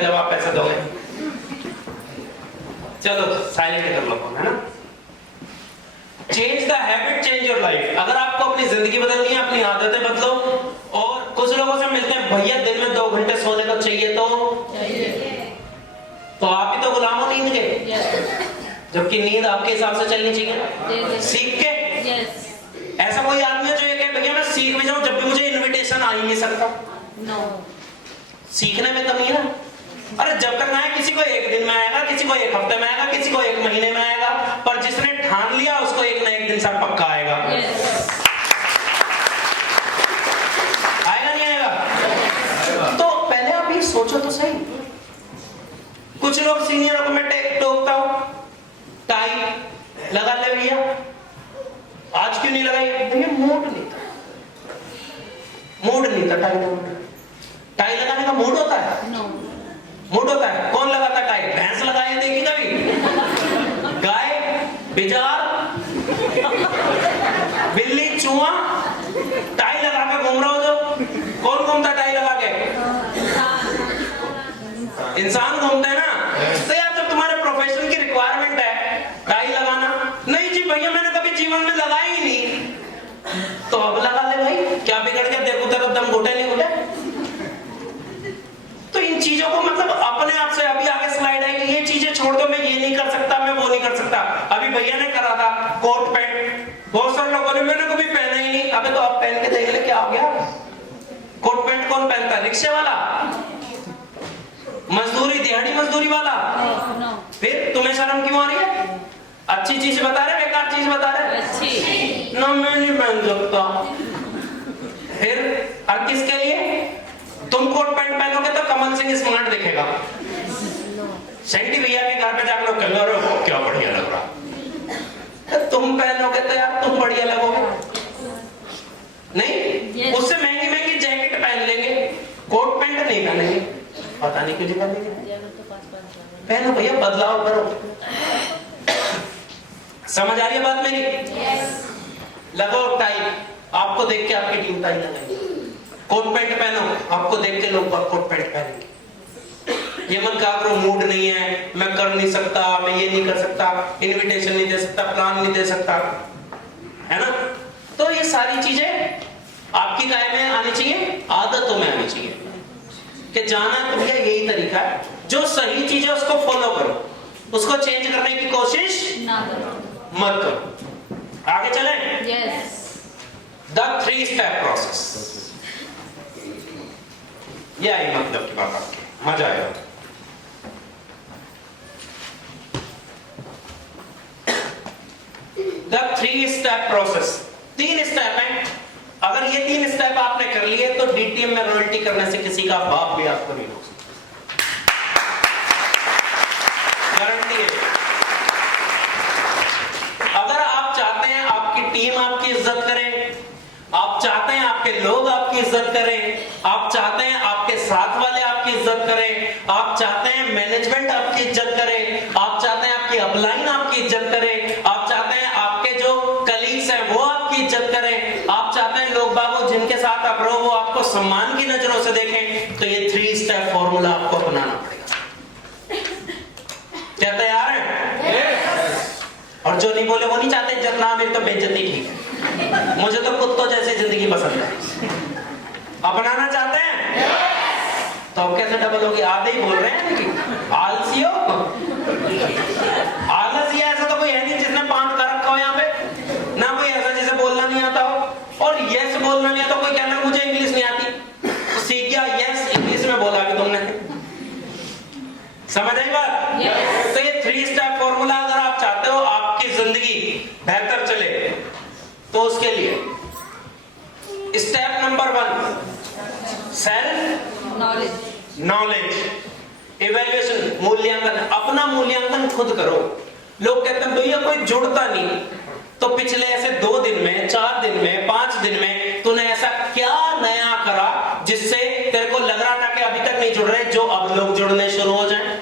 जब आप पैसे दोगे। चलो साइलेंट कर लो फोन, है ना। Change the habit, change your life. अगर आपको अपनी जिंदगी बदलनी है, अपनी आदतें बदलो। और कुछ लोगों से मिलते हैं, भैया दिन में 2 घंटे सोने को चाहिए, तो आप ही तो गुलाम हो नींद के, जबकि नींद आपके हिसाब से चलनी चाहिए, सीख के। ऐसा कोई आदमी है जो ये कहे भैया मैं सीख भी जाऊं, जब भी मुझे इनविटेशन आ ही नहीं सकता। सीखने में कमी है ना। अरे जब तक ना है, किसी को 1 दिन में आएगा, किसी को 1 हफ्ते में आएगा, किसी को 1 महीने में आएगा, पर जिसने ठान लिया उसको एक ना एक दिन सब पक्का आएगा। आएगा नहीं आएगा? तो पहले आप ये सोचो तो सही। कुछ लोग सीनियरों को मैं टोकता हूं, टाई लगा ले भैया, आज क्यों नहीं लगाई? भैया मूड नहीं था, टाई लगाने का मूड होता है? मूड होता है? कौन लगाता टाई? भैंस लगाए देखी कभी? गाय, बिजार, बिल्ली, चूहा टाई लगा के घूम रहा हो जो? कौन घूमता टाई लगा के? इंसान घूमते हैं ना। तो यार जब तुम्हारे प्रोफेशन की रिक्वायरमेंट है टाई लगाना, नहीं जी भैया मैंने कभी जीवन में लगाई ही नहीं, तो अब लगा ले भाई, क्या बिगड़ गया? देखो तेरा दम घुटे नहीं घुटे। तो इन चीजों को मतलब अपने आप से अभी आगे स्लाइड है कि ये चीजें छोड़ दो, मैं ये नहीं कर सकता, मैं वो नहीं कर सकता। अभी भैया ने करा था कोट पैंट, बहुत सारे लोगों ने मैंने कभी पहना ही नहीं। अबे तो आप पहन के देख ले क्या हो गया। कोट पैंट कौन पहनता है? रिक्शे वाला, मजदूरी, दिहाड़ी मजदूरी वाला। फिर तुम्हें शर्म क्यों आ रही है? अच्छी चीज बता रहे, बेकार चीज बता रहे? अच्छी ना, मैं नहीं पहन सकता। फिर और किसके लिए? तुम कोट पैंट पहनोगे तो कमल सिंह स्मार्ट दिखेगा। शंटी भैया के घर पे जाकर कलर क्या बढ़िया लग रहा। तुम पहनोगे तो यार तुम बढ़िया लगोगे नहीं? उससे महंगी महंगी जैकेट पहन लेंगे, कोट पैंट नहीं पहनेंगे। पता नहीं क्यों नहीं पहनेंगे। पहनो भैया, बदलाव करो। समझ आ रही है बात मेरी? लगाओ टाई, आपको देख के आपकी टीम टाई लगाएगी। कोट पैंट पहनो, आपको देख के लोग कोट पैंट पहनेंगे। ये मत कहा करो मूड नहीं है, मैं कर नहीं सकता, मैं ये नहीं कर सकता, इनविटेशन नहीं दे सकता, प्लान नहीं दे सकता, है ना। तो ये सारी चीजें आपकी काय में आनी चाहिए, आदतों में आनी चाहिए कि जाना तो भैया यही तरीका है, जो सही चीज है उसको फॉलो करो, उसको चेंज करने की कोशिश मत करो। आगे चलें? The 3 step process. ये आई मतलब की बात, आपकी मजा आया। द 3 स्टेप प्रोसेस, 3 स्टेप हैं। अगर ये 3 स्टेप आपने कर लिए तो डीटीएम में रॉयल्टी करने से किसी का बाप भी आपको नहीं रोक सकता, गारंटी है। अगर आप चाहते हैं आपकी टीम आपकी इज्जत करे, आप चाहते हैं आपके लोग आपकी इज्जत करें, आप चाहते हैं आपके साथ वाले आपकी इज्जत करें, आप चाहते हैं मैनेजमेंट आपकी इज्जत करे, आप चाहते हैं आपकी अपलाइन आपकी इज्जत करे, आप चाहते हैं आपके जो कलीग्स हैं वो आपकी इज्जत करें, आप चाहते हैं लोग बाबू जिनके साथ आप रहो वो आपको सम्मान की नजरों से देखें, तो ये 3 स्टेप फॉर्मूला आपको अपनाना पड़ेगा। क्या तैयार है? और जो नहीं बोले वो नहीं चाहते इज्जत ना, मेरी तो बेइज्जती ठीक है, मुझे तो कुत्तों जैसी जिंदगी पसंद है। अपनाना चाहते हैं? तो अब कैसे डबल होगी? आधे ही बोल रहे हैं कि आलसी हो। आलस ये ऐसा तो कोई है नहीं जिसने पांच कर रखा हो यहाँ पे, ना कोई ऐसा जिसे बोलना नहीं आता हो। और यस बोलना नहीं आता, कोई कहना मुझे इंग्लिश नहीं आती, तो सीख गया यस, इंग्लिश में बोला भी तुमने। समझ आई बात? तो ये 3 स्टेप फॉर्मूला अगर आप चाहते हो आपकी जिंदगी बेहतर चले, तो उसके लिए step number 1 self knowledge, evaluation, मूल्यांकन। अपना मूल्यांकन खुद करो। लोग कहते हैं भैया कोई जुड़ता नहीं, तो पिछले ऐसे 2 दिन में, 4 दिन में, 5 दिन में तूने ऐसा क्या नया करा जिससे तेरे को लग रहा था कि अभी तक नहीं जुड़ रहे, जो अब लोग जुड़ने शुरू हो जाएं।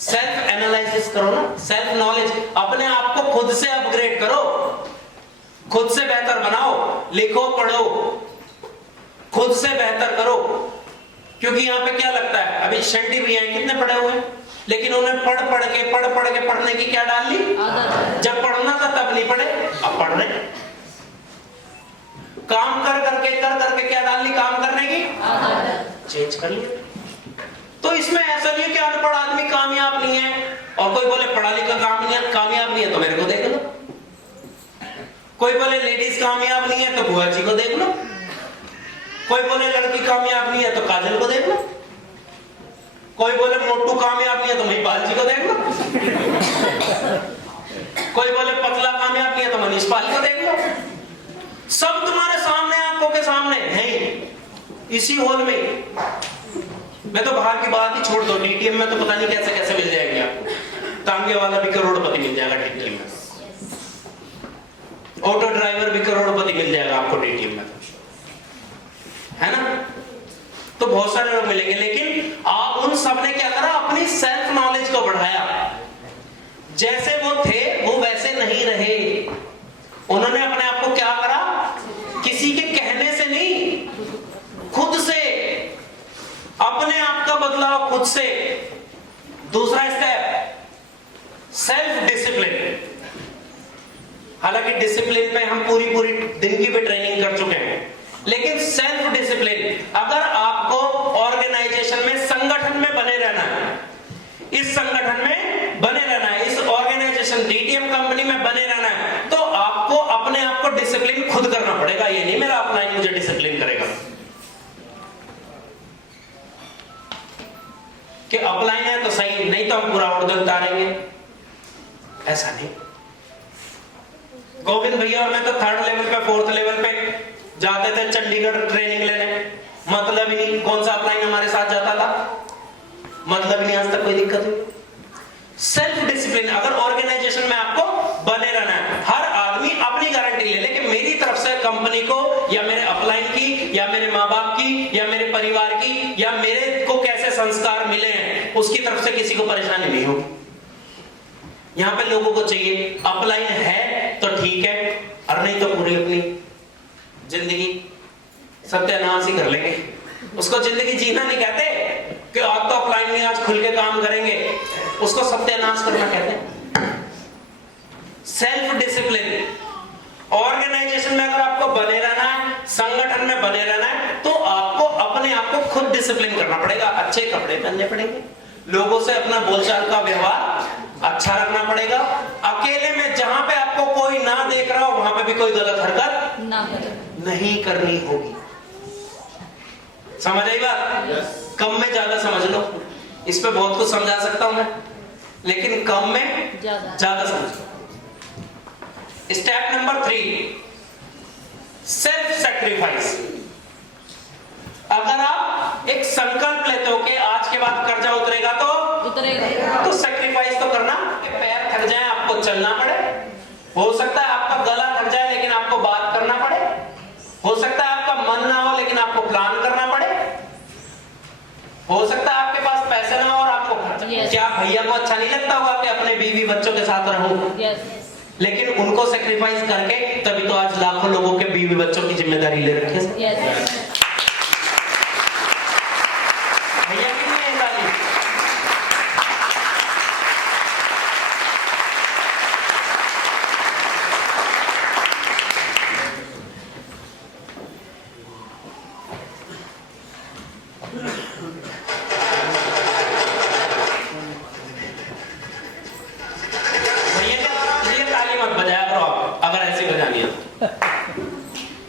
सेल्फ एनालिसिस करो ना, सेल्फ नॉलेज, अपने आप को खुद से अपग्रेड करो, खुद से बेहतर बनाओ, लिखो पढ़ो, खुद से बेहतर करो। क्योंकि यहाँ पे क्या लगता है, अभी शंटी भैया कितने पढ़े हुए हैं, लेकिन उन्हें पढ़ पढ़ के पढ़ने की क्या डाल ली आदत। जब पढ़ना था तब नहीं पढ़े, अब पढ़ रहे। काम कर करके क्या डाल ली, काम करने की आदत चेंज कर लिया। तो इसमें ऐसा नहीं है कि अनपढ़ आदमी कामयाब नहीं है, और कोई बोले पढ़ा लिखा कामयाब नहीं है तो मेरे को देख लो, कोई बोले लेडीज कामयाब नहीं है तो बुआ जी को देख लो, कोई बोले लड़की कामयाब नहीं है तो काजल को देख लो, कोई बोले मोटू कामयाब नहीं है तो महिपाल जी को देख लो, कोई बोले पतला कामयाब नहीं है तो मनीष पाल को देख लो। सब तुम्हारे सामने, आंखों के सामने है इसी हॉल में। मैं तो बाहर की बात ही छोड़ दो, डीटीएम में तो पता नहीं कैसे कैसे मिल जाएंगे आपको। तांगे वाला भी करोड़पति मिल जाएगा डीटीएम में, ऑटो ड्राइवर भी करोड़पति मिल जाएगा आपको डीटीएम में, है ना। तो बहुत सारे लोग मिलेंगे, लेकिन आप उन सब ने क्या करा, अपनी सेल्फ नॉलेज को बढ़ाया। जैसे वो थे वो वैसे नहीं रहे, उन्होंने अपने आप को क्या करा, किसी के कहने से नहीं, खुद से, अपने आप का बदलाव खुद से। दूसरा स्टेप, सेल्फ डिसिप्लिन। हालांकि डिसिप्लिन पे हम पूरी दिन की भी ट्रेनिंग कर चुके हैं, लेकिन सेल्फ डिसिप्लिन, अगर आपको ऑर्गेनाइजेशन में, संगठन में बने रहना है, इस संगठन में बने रहना है, इस ऑर्गेनाइजेशन डीटीएम कंपनी में बने रहना है, तो आपको अपने आप को डिसिप्लिन खुद करना पड़ेगा। ये नहीं मेरा अपलाइन मुझे डिसिप्लिन करेगा, कि अपलाइन है तो सही, नहीं तो हम पूरा ऑर्डर उतारेंगे, ऐसा नहीं। गोविंद भैया और मैं तो 3rd लेवल पे 4th लेवल पे जाते थे चंडीगढ़ ट्रेनिंग लेने, मतलब ही नहीं कौन सा अपलाइन हमारे साथ जाता था, मतलब ही नहीं, आज तक कोई दिक्कत हुई। सेल्फ डिसिप्लिन, अगर ऑर्गेनाइजेशन में आपको बने रहना है, हर आदमी अपनी गारंटी ले ले कि मेरी तरफ से कंपनी को, या मेरे अपलाइन की, या मेरे माँ बाप की, या मेरे परिवार की, या मेरे को कैसे संस्कार मिले हैं, उसकी तरफ से किसी को परेशानी नहीं हो। यहां पे लोगों को चाहिए अपलाइन है तो ठीक है, और नहीं तो पूरी अपनी जिंदगी सत्यानाश ही कर लेंगे। उसको जिंदगी जीना नहीं कहते कि आज तो अपलाइन में आज खुल के काम करेंगे, उसको सत्यानाश करना कहते हैं। सेल्फ डिसिप्लिन, ऑर्गेनाइजेशन में अगर आपको बने रहना है, संगठन में बने रहना है, तो आपको अपने आप को खुद डिसिप्लिन करना पड़ेगा। अच्छे कपड़े पहनने पड़ेंगे, लोगों से अपना बोलचाल का व्यवहार अच्छा रखना पड़ेगा। अकेले में जहां पे आपको कोई ना देख रहा हो, वहां पे भी कोई गलत हरकत नहीं करनी होगी। समझ आई बात? कम में ज्यादा समझ लो। इस पे बहुत कुछ समझा सकता हूं मैं, लेकिन कम में ज्यादा समझ लो। Step number 3, self sacrifice. अगर आप एक संकल्प लेते हो कि आज के बाद कर्जा उतरेगा तो सैक्रिफाइस तो करना। पैर थक जाए, आपको चलना पड़े, हो सकता है आपका गला थक जाए लेकिन आपको बात करना पड़े, हो सकता है आपका मन ना हो लेकिन आपको प्लान करना पड़े, हो सकता है आपके पास पैसे ना हो और आपको क्या भैया को अच्छा नहीं लगता होगा कि अपने बीवी बच्चों के साथ रहूं, लेकिन उनको सैक्रिफाइस करके तभी तो आज लाखों लोगों के बीवी बच्चों की जिम्मेदारी ले रखे हैं।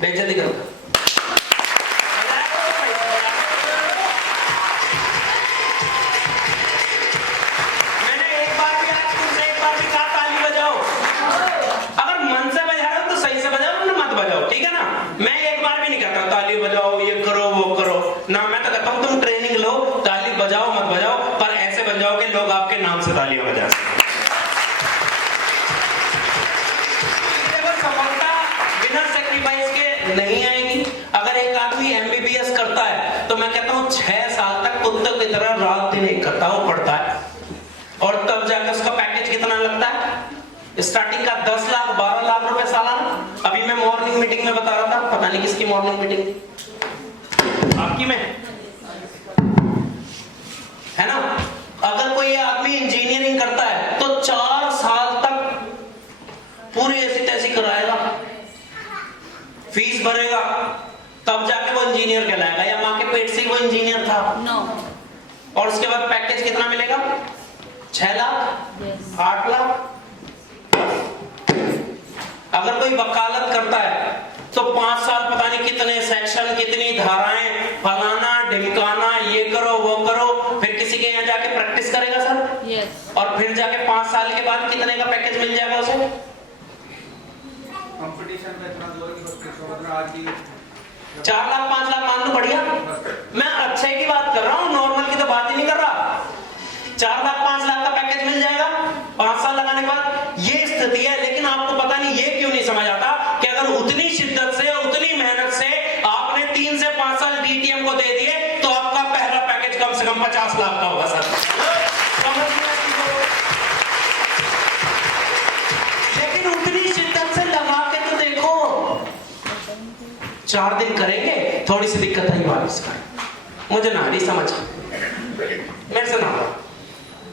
बेइज्जती करो। मैंने एक बार भी कहा ताली बजाओ। अगर मन से बजा रहे हो तो सही से बजाओ, ना मत बजाओ, ठीक है ना। मैं एक बार भी नहीं कहता ताली बजाओ, ये करो वो करो ना। मैं तो कहता हूँ तुम ट्रेनिंग लो, ताली बजाओ मत बजाओ, पर ऐसे बजाओ कि लोग आपके नाम से तालियां बजा सकें। नहीं आएगी। अगर एक आदमी MBBS करता है तो मैं कहता हूँ 6 साल तक कुत्ते की तरह रात दिन एक करता है, पढ़ता है, और तब जाकर उसका पैकेज कितना लगता है। स्टार्टिंग का 10 लाख 12 लाख रुपए सालाना। अभी मैं मॉर्निंग मीटिंग में बता रहा था, पता नहीं किसकी मॉर्निंग मीटिंग, आपकी में है ना? अगर कोई आदमी इंजीनियरिंग करता है तो 4 साल तक पूरी ऐसी तैसी कराएगा, फीस भरेगा, तब जाके वो इंजीनियर कहलाएगा, या माँ के पेट से वो इंजीनियर था? और उसके बाद पैकेज कितना मिलेगा? 6 लाख, 8 लाख। अगर कोई वकालत करता है तो 5 साल पता नहीं कितने सेक्शन, कितनी धाराएं, फलाना ढिमकाना, ये करो वो करो, फिर किसी के यहाँ जाके प्रैक्टिस करेगा सर। और फिर जाके 5 साल के बाद कितने का पैकेज मिल जाएगा उसे? कंपटीशन में इतना जोर की आज की 4 लाख 5 लाख मान लो, बढ़िया। मैं अच्छे की बात कर रहा हूँ, नॉर्मल की तो बात ही नहीं कर रहा। 4 लाख 5 लाख का पैकेज मिल जाएगा 5 साल लगाने के बाद। ये स्थिति है, लेकिन आपको पता नहीं ये क्यों नहीं समझ आता कि अगर उतनी शिद्दत से, उतनी मेहनत से आपने 3 से 5 साल डीटीएम को दे दिए तो आपका पहला पैकेज कम से कम 50 लाख का होगा सर। लेकिन उतनी शिद्दत से लगा के तो देखो। 4 दिन करेंगे, थोड़ी सी दिक्कत आई वापस का, मुझे ना नहीं समझ, मेरे से ना।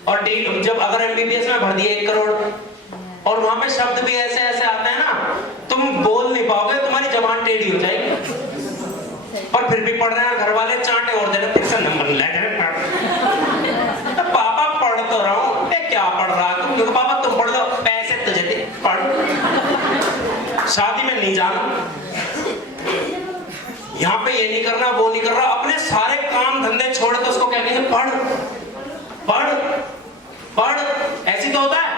और जब अगर एमबीबीएस में भर दिए 1 करोड़, और वहां पे शब्द भी ऐसे ऐसे आते हैं ना, तुम बोल नहीं पाओगे, तुम्हारी जबान टेढ़ी हो जाएगी। और फिर भी पढ़ रहे हैं, घर वाले चांटे और दे रहे, फिर से नंबर ले तो पापा पढ़ तो रहा हूँ, क्या पढ़ रहा तुम? क्योंकि पापा तुम पढ़ लो, पैसे तुझे दे, पढ़। शादी में नहीं जाना, यहाँ पे ये नहीं करना, वो नहीं कर रहा, अपने सारे काम धंधे छोड़ के उसको क्या कहेंगे? पढ़ पढ़ पढ़। ऐसी तो होता है,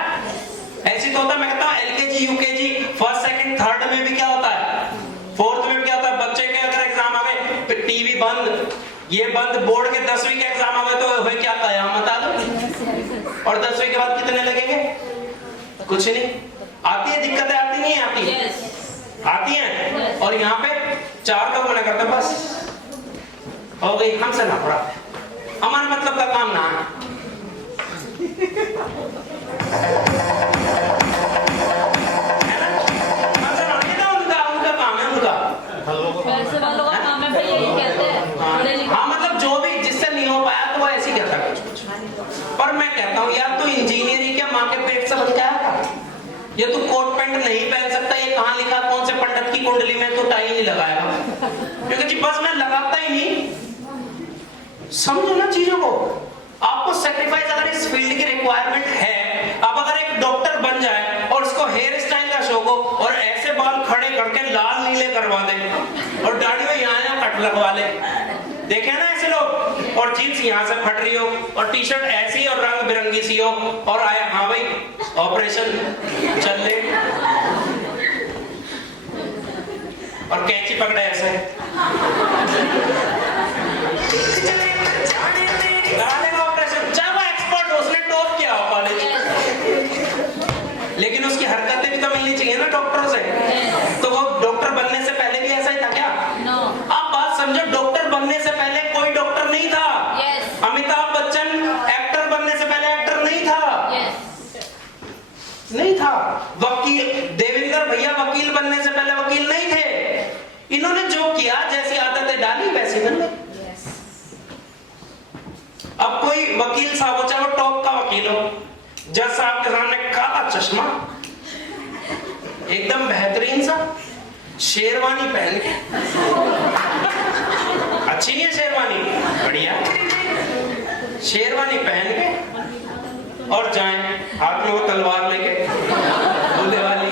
ऐसी तो होता है। मैं कहता हूँ LKG, UKG, first second third में भी क्या होता है, फोर्थ में भी क्या होता है? बच्चे के अगर एग्जाम आ गए, टीवी बंद, ये बंद, बोर्ड के 10वीं के एग्जाम आ गए तो हुए क्या, कयामत आ गई। और 10वीं के बाद कितने लगेंगे? कुछ नहीं। आती है दिक्कतें? आती नहीं आती है? आती हैं। और यहाँ पे 4 लोग मना करते, बस हो गई, हमसे ना पड़ा, हमारे मतलब का काम ना है। उनका काम है, उनका पैसे वालों का काम है, भैया ये कहते हैं। हाँ, मतलब जो भी जिससे नहीं हो पाया तो वो ऐसे ही कहता है कुछ। पर मैं कहता हूँ यार, तू इंजीनियरिंग क्या माँ के पेट से बन के आया था? ये तू कोट पैंट नहीं पहन सकता, ये कहाँ लिखा, कौन से पंडित की कुंडली में तो टाई नहीं लगाएगा? क्योंकि जी बस मैं लगाता ही नहीं। समझो ना चीजों को। आपको सेक्रीफाइस अगर इस फील्ड की रिक्वायरमेंट है, अब अगर एक डॉक्टर बन जाए और उसको हेयर स्टाइल का शौक हो और ऐसे बाल खड़े करके लाल नीले करवा दे और दाढ़ी में यहाँ कट लगवा ले, देखे ना ऐसे लोग, और जीन्स यहाँ से फट रही हो और टी शर्ट ऐसी और रंग बिरंगी सी हो, और आया हाँ भाई ऑपरेशन चल ले, और कैंची पकड़े ऐसे, ऑपरेशन, चाहे वो एक्सपर्ट हो, उसने टॉप किया हो कॉलेज, लेकिन उसकी हरकतें भी तो मिलनी चाहिए ना डॉक्टरों से। तो वो डॉक्टर बनने से पहले भी ऐसा ही था क्या? आप बात समझो, डॉक्टर बनने से पहले कोई डॉक्टर नहीं था। अमिताभ बच्चन एक्टर बनने से पहले एक्टर नहीं था। नहीं था। वकील देवेंद्र भैया वकील बनने से पहले वकील नहीं थे। इन्होंने जो किया, जैसी आदतें डाली वैसे बन गए। अब कोई वकील साहब हो, चाहे वो टॉप का वकील हो, जज साहब के सामने काला चश्मा, एकदम बेहतरीन सा शेरवानी पहन के, अच्छी नहीं है शेरवानी, बढ़िया शेरवानी पहन के, और जाएं हाथ में वो तलवार लेके, दूल्हे वाली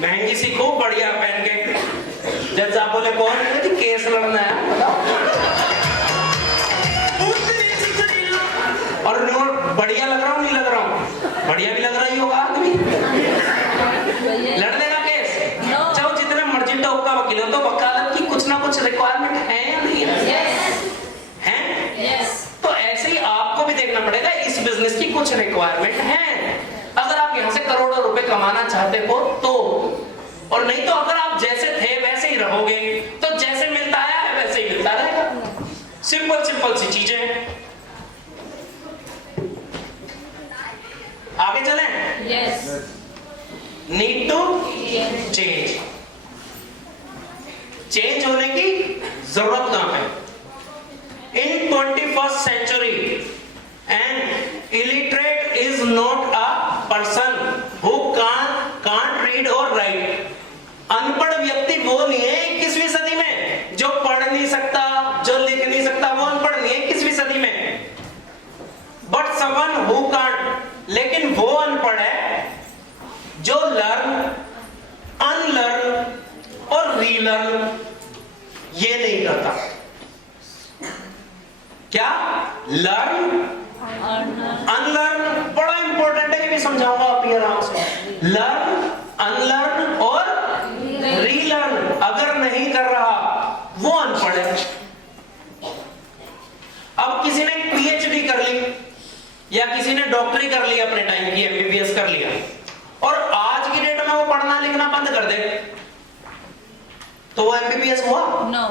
महंगी सी खूब बढ़िया पहन के। जज साहब बोले कौन है? केस लड़ना है। और बढ़िया लग रहा हूँ, नहीं लग रहा हूँ? बढ़िया भी लग रही होगा आदमी, लड़ देगा केस। चाहे जितने मर्जी टॉप का वकील हो, तो वकालत की कुछ ना कुछ रिक्वायरमेंट है या नहीं है? तो ऐसे ही आपको भी देखना पड़ेगा, इस बिजनेस की कुछ रिक्वायरमेंट है। अगर आप यहाँ से करोड़ों रुपए कमाना चाहते हो तो, और नहीं तो अगर आप जैसे थे वैसे ही रहोगे तो जैसे मिलता आया है वैसे ही मिलता रहेगा। सिंपल सिंपल सी चीजें। आगे चलें? Need to change. चेंज होने की जरूरत कहां है? in 21st century, an illiterate is not a person who can't read or write. अनपढ़ व्यक्ति वो नहीं है 21वीं सदी में, जो पढ़ नहीं सकता, जो लिख नहीं सकता, वो अनपढ़ नहीं है 21वीं सदी में। बट someone who can't, लेकिन वो अनपढ़ है जो लर्न, अनलर्न और रीलर्न ये नहीं करता। क्या? लर्न, अनलर्न, बड़ा इंपॉर्टेंट है, ये भी समझाऊंगा आपको आराम से। लर्न, अनलर्न और रीलर्न अगर नहीं कर रहा वो अनपढ़ है। अब किसी ने पीएचडी कर ली या किसी ने डॉक्टरी कर ली, अपने टाइम की एमबीबीएस कर लिया, और आज की डेट में वो पढ़ना लिखना बंद कर दे, तो वो एमबीबीएस हुआ? No.